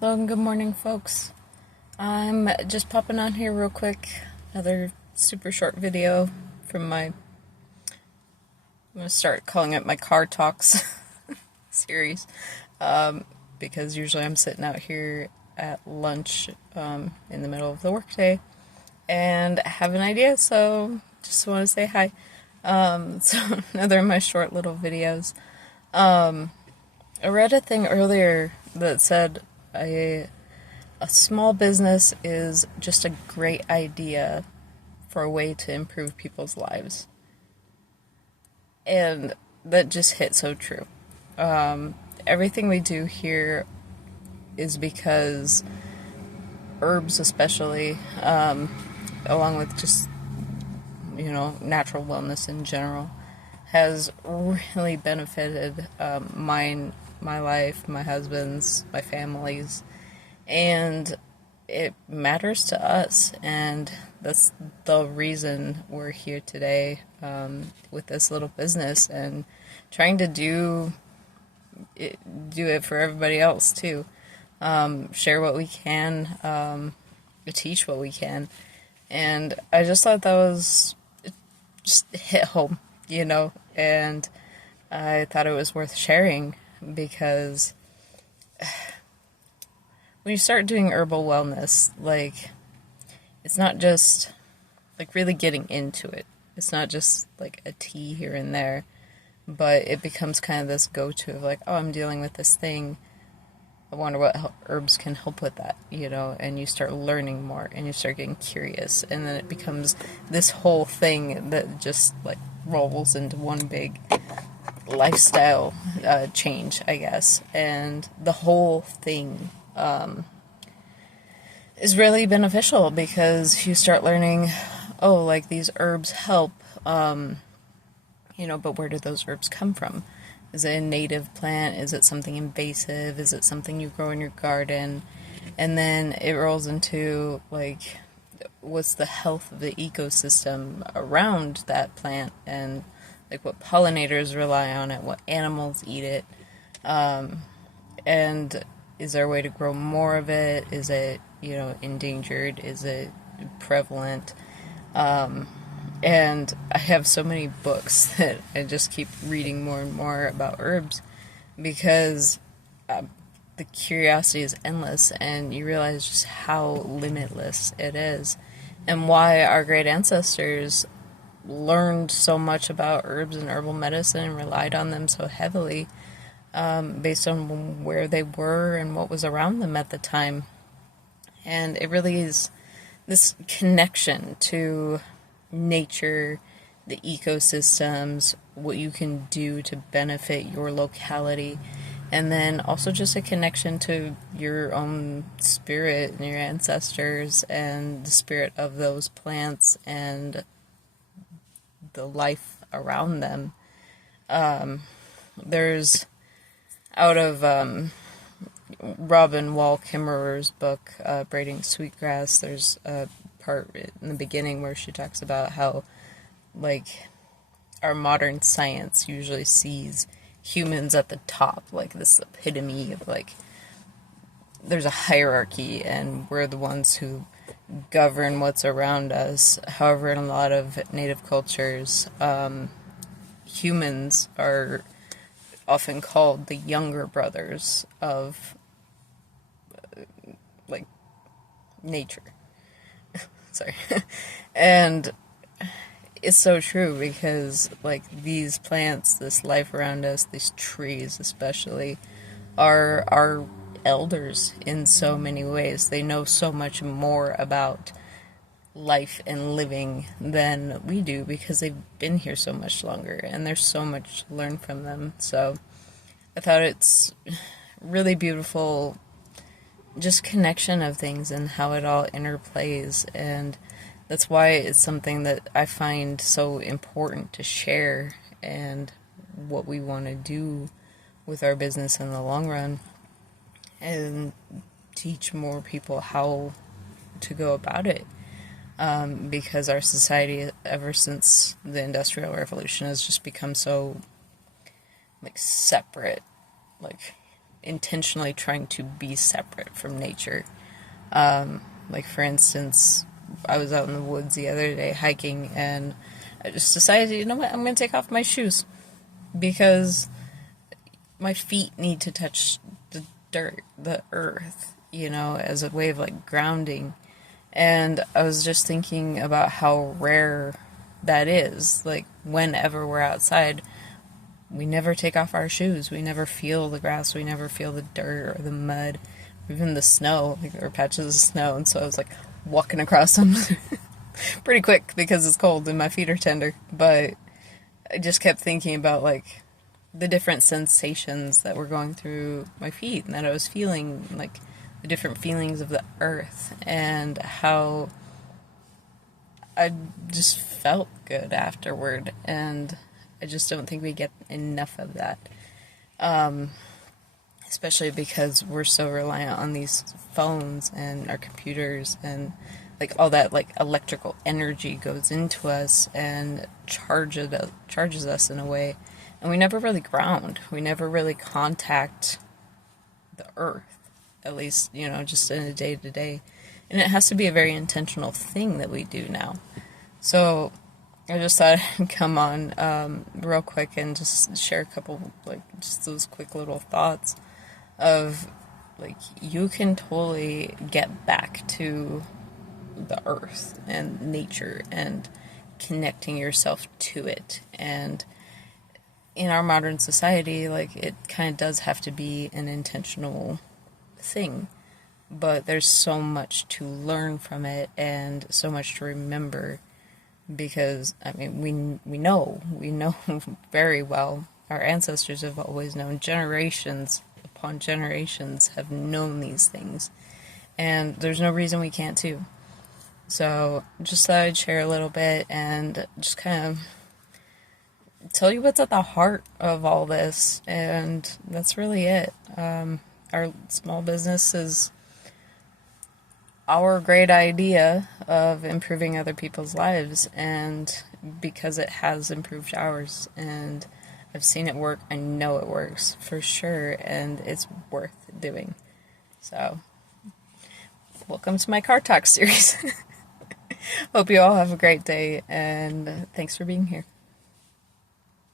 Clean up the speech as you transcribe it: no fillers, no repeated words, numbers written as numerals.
Hello and good morning, folks. I'm just popping on here real quick. Another super short video from I'm going to start calling it my car talks series. Because usually I'm sitting out here at lunch in the middle of the workday and have an idea, so just want to say hi. So another of my short little videos. I read a thing earlier that said a small business is just a great idea for a way to improve people's lives. And that just hit so true. Everything we do here is because herbs, especially, along with just, natural wellness in general, has really benefited my life, my husband's, my family's, and it matters to us, and that's the reason we're here today with this little business and trying to do it for everybody else too. Share what we can, teach what we can, and I just thought that was just hit home, and I thought it was worth sharing because when you start doing herbal wellness, it's not just, really getting into it. It's not just, a tea here and there, but it becomes kind of this go-to of, oh, I'm dealing with this thing. I wonder what herbs can help with that, and you start learning more, and you start getting curious, and then it becomes this whole thing that just, rolls into one big lifestyle change, I guess, and the whole thing is really beneficial because you start learning, these herbs help, but where do those herbs come from? Is it a native plant? Is it something invasive? Is it something you grow in your garden? And then it rolls into, what's the health of the ecosystem around that plant, and what pollinators rely on it, what animals eat it, and is there a way to grow more of it? Is it, endangered? Is it prevalent? And I have so many books that I just keep reading more and more about herbs because the curiosity is endless, and you realize just how limitless it is, and why our great ancestors learned so much about herbs and herbal medicine and relied on them so heavily based on where they were and what was around them at the time. And it really is this connection to nature, the ecosystems, what you can do to benefit your locality, and then also just a connection to your own spirit and your ancestors and the spirit of those plants and the life around them. There's out of Robin Wall Kimmerer's book, Braiding Sweetgrass, there's a part in the beginning where she talks about how, our modern science usually sees humans at the top, this epitome of, there's a hierarchy, and we're the ones who govern what's around us. However, in a lot of native cultures, humans are often called the younger brothers of, nature. Sorry. And it's so true because, these plants, this life around us, these trees especially, are our elders in so many ways. They know so much more about life and living than we do because they've been here so much longer, and there's so much to learn from them. So I thought it's really beautiful, just connection of things and how it all interplays, and that's why it's something that I find so important to share, and what we want to do with our business in the long run, and teach more people how to go about it. Because our society, ever since the Industrial Revolution, has just become so, separate. intentionally trying to be separate from nature. Like, for instance, I was out in the woods the other day hiking, and I just decided, you know what, I'm going to take off my shoes because my feet need to touch the dirt, the earth, as a way of like grounding. And I was just thinking about how rare that is. Like, whenever we're outside, we never take off our shoes. We never feel the grass. We never feel the dirt or the mud, even the snow. Like, there were patches of snow, and so I was like walking across them pretty quick because it's cold and my feet are tender. But I just kept thinking about like the different sensations that were going through my feet and that I was feeling, like the different feelings of the earth, and how I just felt good afterward. And I just don't think we get enough of that. Especially because we're so reliant on these phones and our computers, and like all that like electrical energy goes into us and charges us in a way, and we never really ground. We never really contact the earth, at least just in a day to day, and it has to be a very intentional thing that we do now. So I just thought I'd come on real quick and just share a couple, like, just those quick little thoughts of, like, you can totally get back to the earth and nature and connecting yourself to it. And in our modern society, like, it kind of does have to be an intentional thing. But there's so much to learn from it and so much to remember. Because, I mean, we know very well. Our ancestors have always known. Generations upon generations have known these things. And there's no reason we can't too. So, just thought I'd share a little bit and just kind of tell you what's at the heart of all this. And that's really it. Our small business is our great idea of improving other people's lives, and because it has improved ours, and I've seen it work, I know it works for sure, and it's worth doing. So, welcome to my Car Talk series. Hope you all have a great day, and thanks for being here.